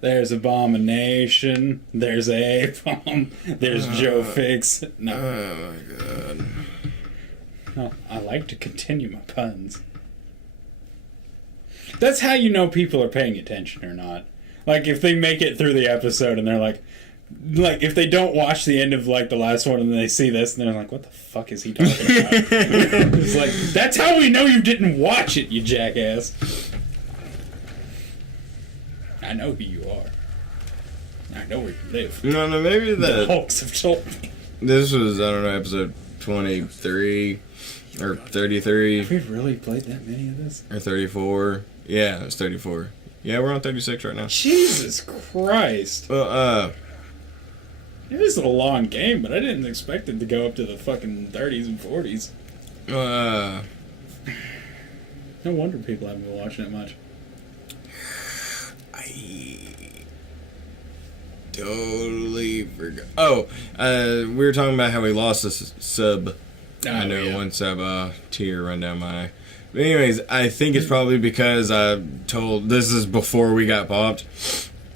There's Abomination. There's A-Bomb. There's Joe Fix. No. Oh my god. No, I like to continue my puns. That's how you know people are paying attention or not. Like, if they make it through the episode and they're like, if they don't watch the end of, like, the last one and they see this and they're like, what the fuck is he talking about? It's like, that's how we know you didn't watch it, you jackass. I know who you are. I know where you live. No, maybe The Hulks have told me. This was, I don't know, episode 23 or 33. Have we really played that many of this? Or 34. Yeah, it was 34. Yeah, we're on 36 right now. Jesus Christ. Well, It is a long game, but I didn't expect it to go up to the fucking 30s and 40s. No wonder people haven't been watching it much. I totally forgot. Oh, we were talking about how we lost a sub. I know, yeah. one sub tear run down my eye. But anyways, I think it's probably because I told, this is before we got popped.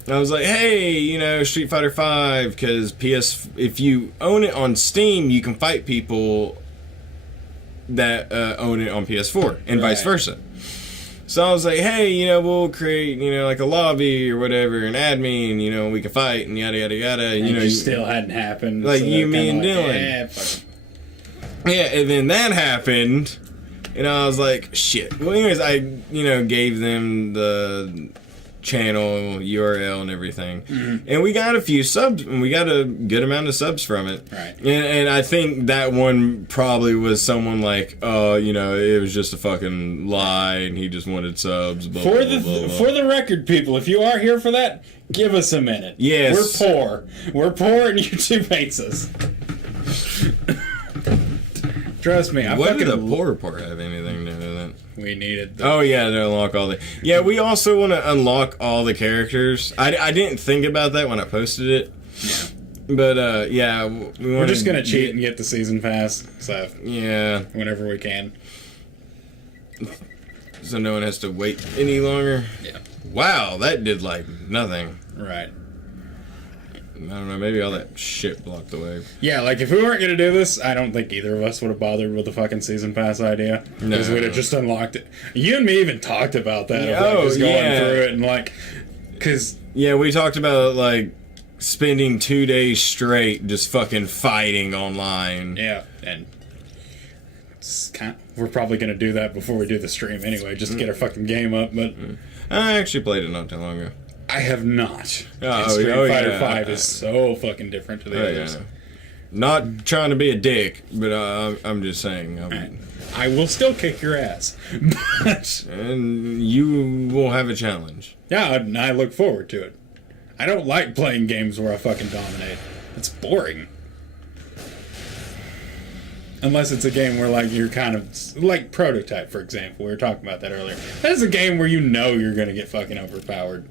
I was like, hey, you know, Street Fighter 5, because if you own it on Steam, you can fight people that own it on PS4, and vice versa. So I was like, hey, you know, we'll create, you know, like a lobby or whatever, an admin, you know, we can fight, and yada, yada, yada. And, you know, still hadn't happened. Like, so you, me, and like, Dylan. Yeah, and then that happened, and I was like, shit. Well, anyways, I, you know, gave them the channel URL and everything, and we got a few subs, and we got a good amount of subs from it. Right. And I think that one probably was someone like, oh, you know, it was just a fucking lie, and he just wanted subs. Blah, For blah, blah, blah. for the record, people, if you are here for that, give us a minute. Yes. We're poor, and YouTube hates us. Trust me, What did the poor part have anything to do with that? We needed. Oh yeah, to unlock all the. Yeah, we also want to unlock all the characters. I didn't think about that when I posted it. Yeah. But yeah, We're just gonna cheat and get the season pass. So yeah, whenever we can. So no one has to wait any longer. Yeah. Wow, that did like nothing. Right. I don't know, maybe all that shit blocked the way. Yeah, like if we weren't gonna do this, I don't think either of us would have bothered with the fucking season pass idea. No. Because we'd have just unlocked it. You and me even talked about that. Yeah, of like just going yeah. through it and like, because Yeah, we talked about like spending 2 days straight just fucking fighting online. yeah, and it's we're probably gonna do that before we do the stream anyway, just to get our fucking game up. But I actually played it not too long ago. I have not. Oh, And Street Fighter yeah. 5 is so fucking different to the others. Yeah. Not trying to be a dick, but I'm just saying. I will still kick your ass, but And you will have a challenge. yeah, and I look forward to it. I don't like playing games where I fucking dominate. It's boring. Unless it's a game where, like, you're kind of... Like Prototype, for example. We were talking about that earlier. That is a game where you know you're going to get fucking overpowered.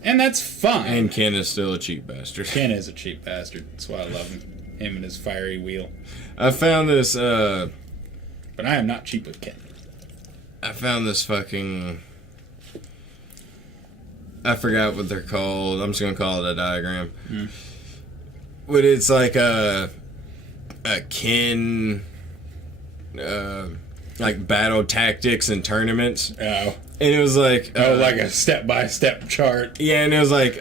And that's fine. And Ken is still a cheap bastard. Ken is a cheap bastard. That's why I love him. Him and his fiery wheel. I found this, But I am not cheap with Ken. I found this fucking... I forgot what they're called. I'm just going to call it a diagram. But it's like a Ken... like battle tactics and tournaments. Oh. And it was like... like a step-by-step chart. Yeah, and it was like,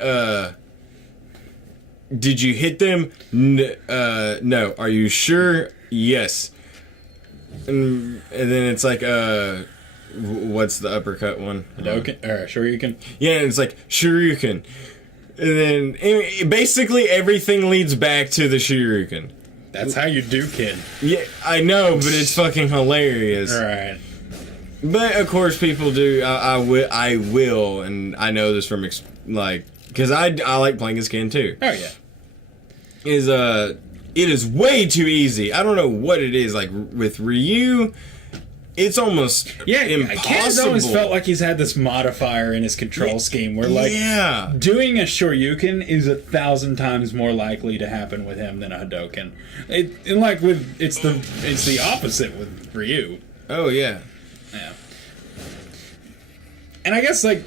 did you hit them? No. Are you sure? Yes. And then it's like, what's the uppercut one? Hadouken? Or Shoryuken? Yeah, and it's like, Shoryuken. And then basically everything leads back to the Shoryuken. That's how you do Ken. Yeah, I know, but it's fucking hilarious. Alright. But of course, people do. I will, and I know this from because I like playing as Ken too. Oh yeah. It is way too easy. I don't know what it is. Like with Ryu, it's almost impossible. Ken's always felt like he's had this modifier in his control scheme where like doing a Shoryuken is 1,000 times more likely to happen with him than a Hadouken. It's the opposite with Ryu. Oh yeah. Yeah. And I guess, like,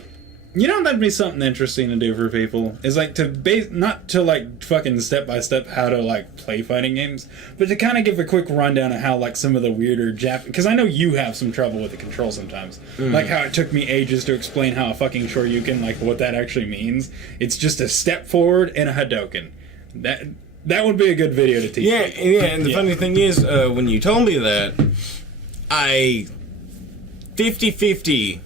You know, that'd be something interesting to do for people. Is like to not to like fucking step by step how to like play fighting games, but to kind of give a quick rundown of how like some of the weirder because I know you have some trouble with the control sometimes. Like how it took me ages to explain how a fucking Shoryuken, like what that actually means. It's just a step forward and a Hadoken. That would be a good video to teach. Yeah, people. yeah. And the funny thing is, when you told me that, I 50-50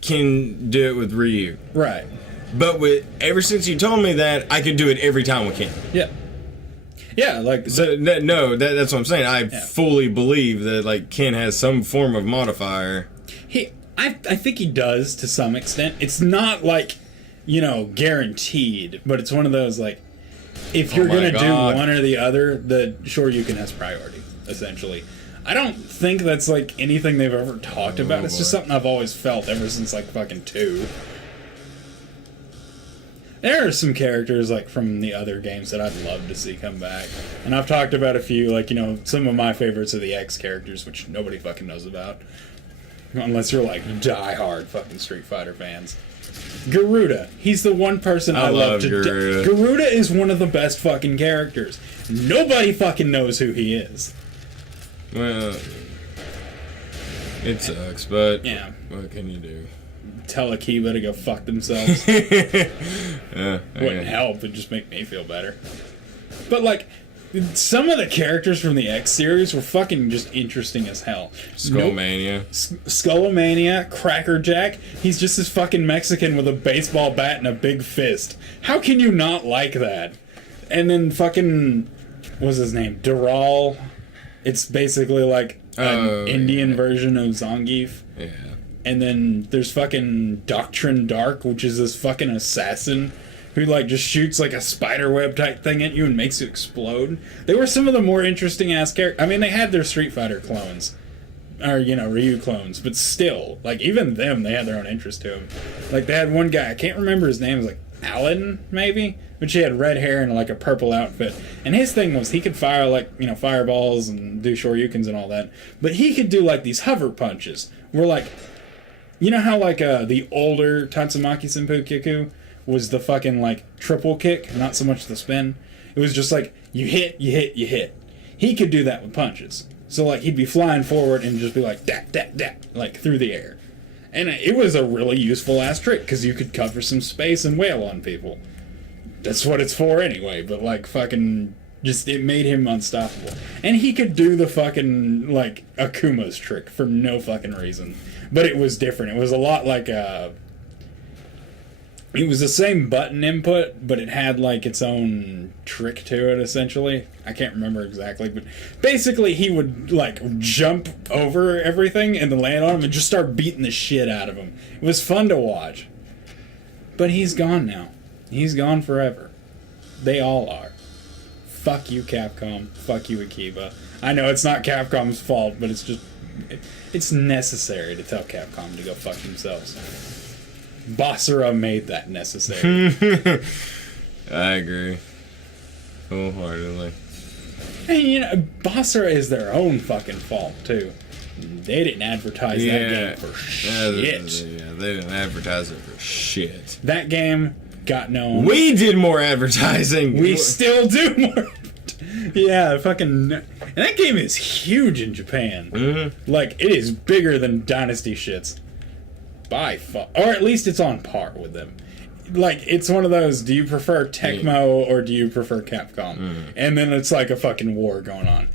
can do it with Ryu. Right. But ever since you told me that, I could do it every time with Ken. Yeah. Yeah, like... So, that's what I'm saying. I fully believe that, like, Ken has some form of modifier. I think he does, to some extent. It's not, like, you know, guaranteed, but it's one of those, like, if you're going to do one or the other, the Shoryuken has priority, essentially. I don't think that's, like, anything they've ever talked about. It's just something I've always felt ever since, like, fucking 2. There are some characters, like, from the other games that I'd love to see come back. And I've talked about a few, like, you know, some of my favorites are the X characters, which nobody fucking knows about. Unless you're, like, die-hard fucking Street Fighter fans. Garuda. He's the one person I love to Garuda. Garuda is one of the best fucking characters. Nobody fucking knows who he is. Well, it sucks, but yeah, what can you do? Tell Akiba to go fuck themselves. Wouldn't help, it'd just make me feel better. But like, some of the characters from the X series were fucking just interesting as hell. Skullmania. Skullomania, Crackerjack. He's just this fucking Mexican with a baseball bat and a big fist. How can you not like that? And then fucking, what's his name? Dural. It's basically like an Indian version of Zangief. Yeah. And then there's fucking Doctrine Dark, which is this fucking assassin who like just shoots like a spider web type thing at you and makes you explode. They were some of the more interesting ass characters. I mean, they had their Street Fighter clones. Or, you know, Ryu clones. But still, like, even them, they had their own interest to them. Like, they had one guy, I can't remember his name, it was like Alan, maybe? But he had red hair and like a purple outfit. And his thing was he could fire like, you know, fireballs and do shoryukens and all that. But he could do like these hover punches. Where like, you know how like the older Tatsumaki Senpu Kiku was the fucking like triple kick, not so much the spin. It was just like you hit, you hit, you hit. He could do that with punches. So like he'd be flying forward and just be like dat dat dat like through the air. And it was a really useful ass trick because you could cover some space and wail on people. That's what it's for anyway, but like fucking just it made him unstoppable. And he could do the fucking like Akuma's trick for no fucking reason. But it was different. It was a lot like it was the same button input, but it had like its own trick to it essentially. I can't remember exactly, but basically he would like jump over everything and then land on him and just start beating the shit out of him. It was fun to watch. But he's gone now. He's gone forever. They all are. Fuck you, Capcom. Fuck you, Akiba. I know it's not Capcom's fault, but it's just... It's necessary to tell Capcom to go fuck themselves. Basara made that necessary. I agree. Wholeheartedly. And, you know, Basara is their own fucking fault, too. They didn't advertise that game for shit. Yeah, they didn't advertise it for shit. That game... got known. We did more advertising. We still do more. Yeah, fucking. And that game is huge in Japan. Mm-hmm. Like, it is bigger than Dynasty shits. By far. Or at least it's on par with them. Like, it's one of those, do you prefer Tecmo or do you prefer Capcom? Mm. And then it's like a fucking war going on.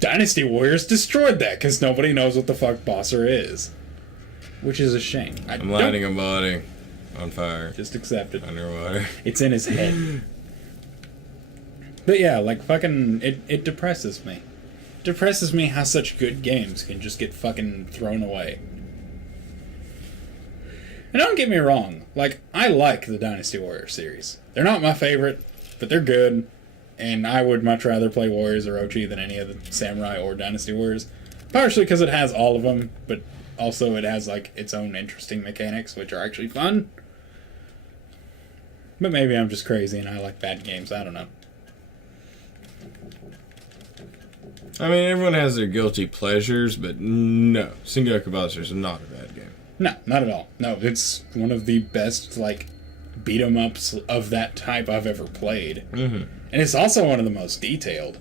Dynasty Warriors destroyed that because nobody knows what the fuck Bosser is. Which is a shame. I'm lighting a body. On fire. Just accept it. Underwater. It's in his head. But yeah, like fucking, it depresses me. It depresses me how such good games can just get fucking thrown away. And don't get me wrong, like, I like the Dynasty Warriors series. They're not my favorite, but they're good. And I would much rather play Warriors or Orochi than any of the Samurai or Dynasty Warriors. Partially because it has all of them, but also it has like its own interesting mechanics, which are actually fun. But maybe I'm just crazy and I like bad games. I don't know. I mean, everyone has their guilty pleasures, but no. Sengoku Buster is not a bad game. No, not at all. No, it's one of the best, like, beat 'em ups of that type I've ever played. Mm-hmm. And it's also one of the most detailed.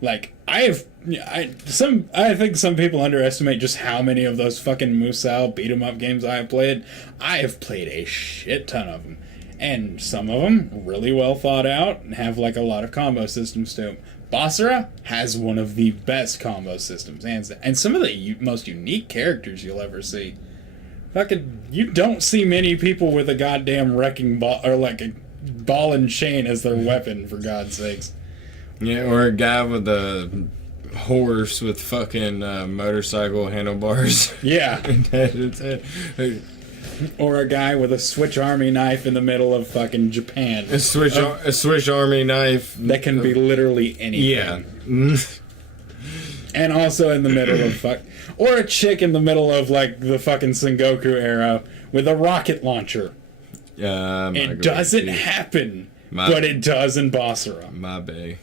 Like, I think some people underestimate just how many of those fucking Musou beat 'em up games I have played. I have played a shit ton of them. And some of them really well thought out and have, like, a lot of combo systems to them. Basara has one of the best combo systems, and some of the most unique characters you'll ever see. Fucking, you don't see many people with a goddamn wrecking ball, or like a ball and chain as their weapon, for God's sakes. Yeah, or a guy with a horse with fucking motorcycle handlebars. Yeah. A Or a guy with a Switch Army knife in the middle of fucking Japan. Swiss Army knife. That can be literally anything. Yeah. And also in the middle of or a chick in the middle of, like, the fucking Sengoku era with a rocket launcher. It doesn't happen, but it does in Basara. My bae.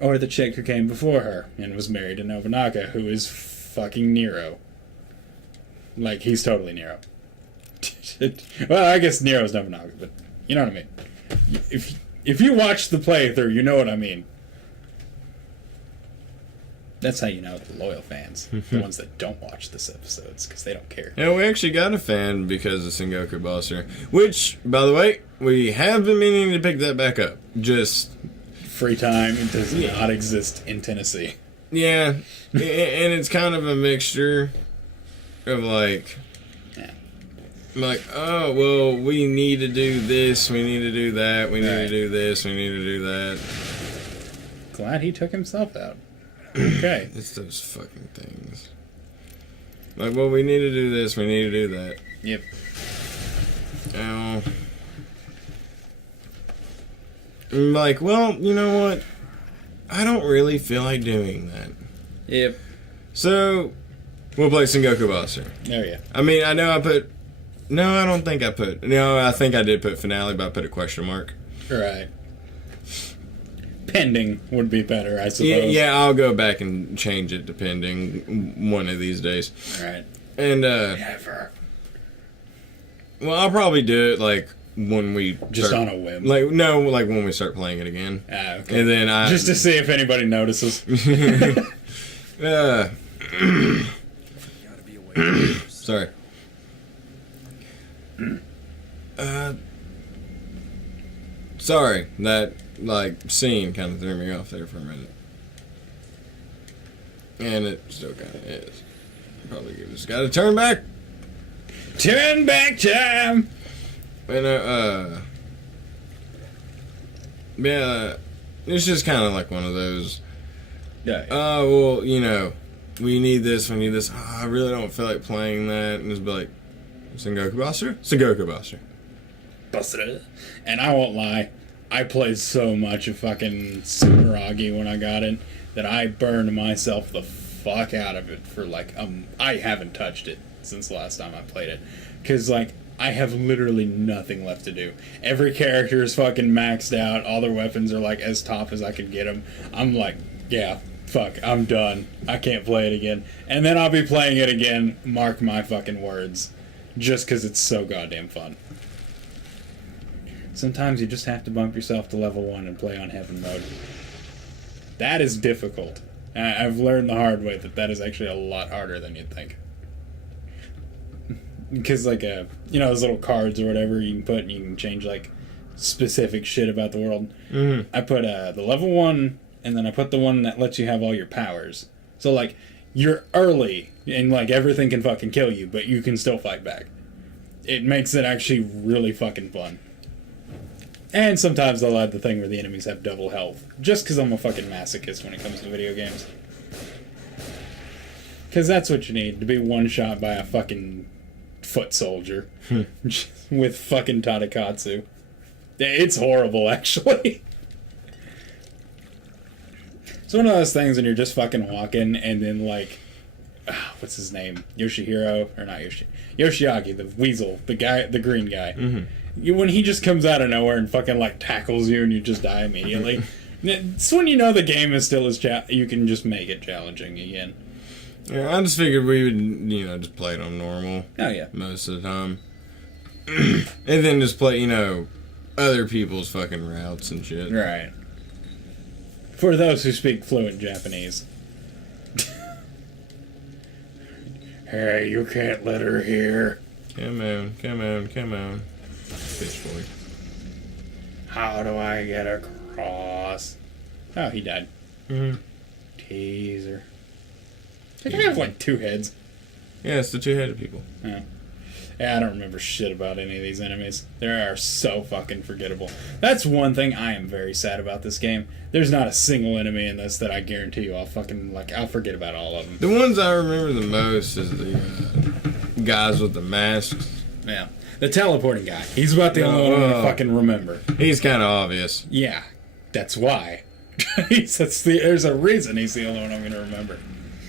Or the chick who came before her and was married to Nobunaga, who is fucking Nero. Like, he's totally Nero. Well, I guess Nero's Nobunaga, but you know what I mean. If you watch the playthrough, you know what I mean. That's how you know the loyal fans. The ones that don't watch this episodes, because they don't care. Yeah, we actually got a fan because of Sengoku Bossar. Which, by the way, we have been meaning to pick that back up. Just... Free time does not exist in Tennessee. Yeah, and it's kind of a mixture of, like... Like, oh, well, we need to do this, we need to do that, we need to do this, we need to do that. Glad he took himself out. Okay. It's those fucking things. Like, well, we need to do this, we need to do that. Yep. Oh. I'm like, well, you know what? I don't really feel like doing that. Yep. So, we'll play Sengoku Bossar. Oh, yeah. I mean, I know I put... No, I don't think I put... No, I think I did put finale, but I put a question mark. Right. Pending would be better, I suppose. Yeah, I'll go back and change it depending one of these days. Right. And, Never. well, I'll probably do it, like, when we... Just on a whim. Like, no, like, when we start playing it again. Ah, okay. And then I... Just to see if anybody notices. Sorry. Sorry, that, like, scene kind of threw me off there for a minute. And it still kind of is. Probably just gotta turn back. Turn back time! And, yeah, it's just kind of like one of those, Yeah. well, you know, we need this, we need this. Oh, I really don't feel like playing that. And just be like, Sengoku Bossar? Sengoku Bossar. Busted. And I won't lie, I played so much of fucking Sakuragi when I got it that I burned myself the fuck out of it for like, I haven't touched it since the last time I played it. Because, like, I have literally nothing left to do. Every character is fucking maxed out. All their weapons are, like, as top as I can get them. I'm like, yeah, fuck, I'm done. I can't play it again. And then I'll be playing it again, mark my fucking words. Just because it's so goddamn fun. Sometimes you just have to bump yourself to level 1 and play on heaven mode. That is difficult. I've learned the hard way that is actually a lot harder than you'd think. Because, like, you know, those little cards or whatever you can put and you can change, like, specific shit about the world. Mm-hmm. I put the level 1, and then I put the one that lets you have all your powers. So, like, you're early, and, like, everything can fucking kill you, but you can still fight back. It makes it actually really fucking fun. And sometimes they'll add the thing where the enemies have double health. Just because I'm a fucking masochist when it comes to video games. Because that's what you need, to be one-shot by a fucking foot soldier. With fucking Tadakatsu. It's horrible, actually. It's one of those things when you're just fucking walking and then, like... what's his name? Yoshiaki, the weasel, the guy, the green guy. Mm-hmm. When he just comes out of nowhere and fucking like tackles you and you just die immediately. It's when you know the game is still you can just make it challenging again. Yeah, I just figured we would, just play it on normal. Oh, yeah. Most of the time. And then just play, other people's fucking routes and shit. Right. For those who speak fluent Japanese. Hey, you can't let her hear. Come on. Fish boy. How do I get across? Oh, he died. Mm-hmm. Teaser. They can have like 2 heads. Yeah, it's the 2-headed people. Yeah. Yeah, I don't remember shit about any of these enemies. They are so fucking forgettable. That's one thing I am very sad about this game. There's not a single enemy in this that I guarantee you I'll forget about all of them. The ones I remember the most is the guys with the masks. Yeah. The teleporting guy. He's about the only one I fucking remember. He's kind of obvious. Yeah. That's why. There's a reason he's the only one I'm going to remember.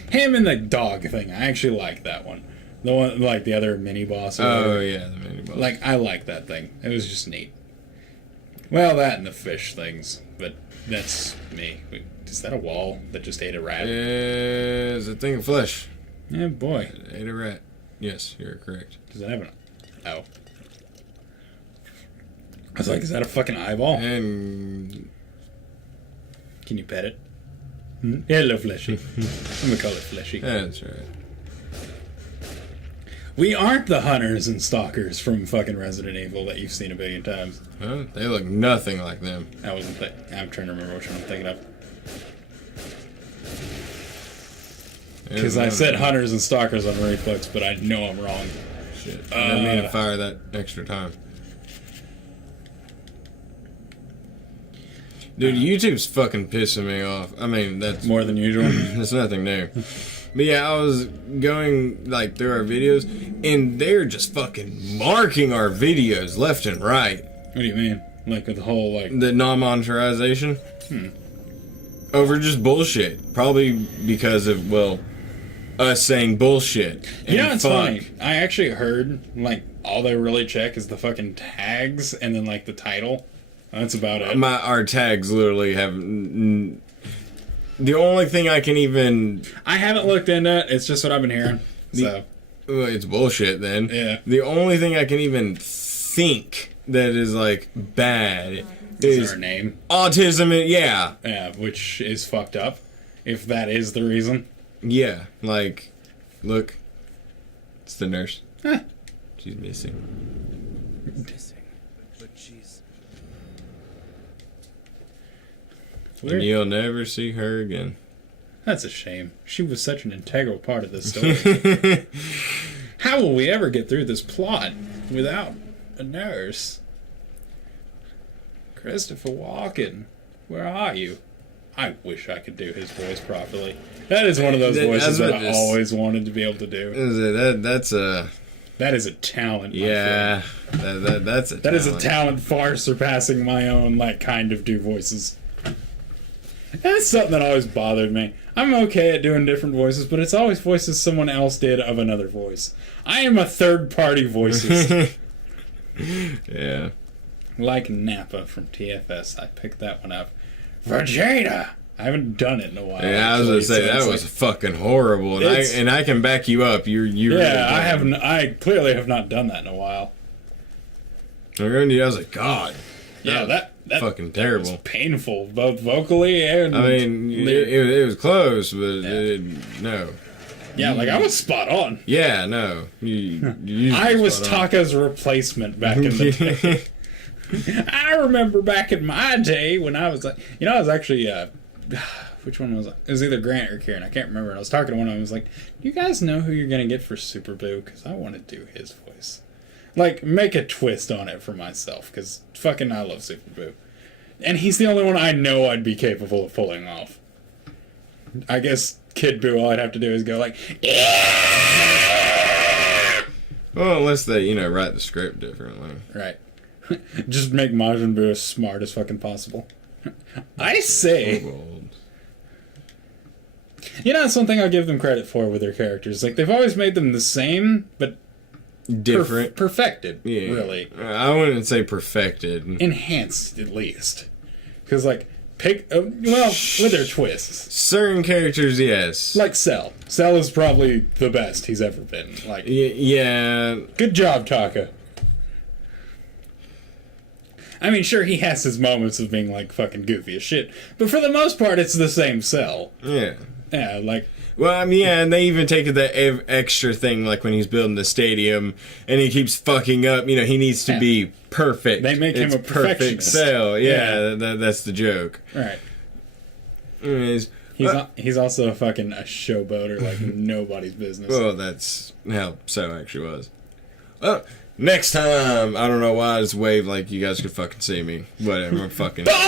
Him and the dog thing. I actually like that one. The one, like the other mini boss. Oh, yeah, the mini boss. Like, I like that thing. It was just neat. Well, that and the fish things. But that's me. Wait, is that a wall that just ate a rat? It's a thing of flesh. Yeah, boy. It ate a rat. Yes, you're correct. Does it have an... Oh. I was like, is that a fucking eyeball? And... Can you pet it? Hello, Fleshy. I'm gonna call it Fleshy. That's right. We aren't the hunters and stalkers from fucking Resident Evil that you've seen a billion times. Huh? They look nothing like them. I'm trying to remember which one I'm thinking of. Because I said hunters and stalkers on reflex, but I know I'm wrong. Shit. I didn't mean to fire that extra time. Dude, YouTube's fucking pissing me off. I mean, that's... More than usual? That's nothing new. But yeah, I was going, like, through our videos, and they're just fucking marking our videos left and right. What do you mean? Like, with the whole, like... The non-monetization? Over just bullshit. Probably because of, well, us saying bullshit. You know, it's funny. I actually heard, like, all they really check is the fucking tags and then, like, the title. That's about it. Our tags literally have... The only thing I can even... I haven't looked into it. It's just what I've been hearing. So Well, it's bullshit then. Yeah. The only thing I can even think that is, like, bad is... our name. Autism, yeah. Yeah, which is fucked up. If that is the reason. Yeah, like, look. It's the nurse. Huh. She's missing. But she's... And you'll never see her again. That's a shame. She was such an integral part of this story. How will we ever get through this plot without a nurse? Christopher Walken, where are you? I wish I could do his voice properly. That is one of those voices that I always wanted to be able to do. That's a... That is a talent. Yeah, that's a talent. That is a talent far surpassing my own, like, kind of do voices. That's something that always bothered me. I'm okay at doing different voices, but it's always voices someone else did of another voice. I am a third-party voices. Yeah. Like Nappa from TFS. I picked that one up. Vegeta! I haven't done it in a while. Yeah, I was gonna say that was fucking horrible, and I can back you up. You yeah, really I clearly have not done that in a while. I was like, God. Yeah, that fucking terrible. That was painful, both vocally and... I mean, it was close, but no. Yeah, like, I was spot on. Yeah, no. I was Taka's replacement back in the day. I remember back in my day when I was like... You know, I was actually... which one was I? It was either Grant or Kieran. I can't remember. I was talking to one of them. I was like, do you guys know who you're going to get for Super Boo? Because I want to do his voice. Like, make a twist on it for myself. Because fucking I love Super Boo. And he's the only one I know I'd be capable of pulling off. I guess Kid Boo, all I'd have to do is go like... Well, unless they, write the script differently. Right. Just make Majin Buu as smart as fucking possible. I say... that's one thing I'll give them credit for with their characters. Like, they've always made them the same, but... different. Perfected, really. I wouldn't say perfected. Enhanced, at least. Because, like, Well, with their twists. Certain characters, yes. Like Cell. Cell is probably the best he's ever been. Like, yeah. good job, Taka. I mean, sure, he has his moments of being, like, fucking goofy as shit. But for the most part, it's the same Cell. Yeah. Yeah, like... Well, I mean, yeah, and they even take that extra thing, like when he's building the stadium, and he keeps fucking up. You know, he needs to be perfect. They make him a perfectionist. Perfect Cell. Yeah, that's the joke. Right. Anyways, he's also a showboater like nobody's business. Well, that's how Cell actually was. Well, next time, I don't know why I just waved like you guys could fucking see me. Whatever, I'm fucking... Bye!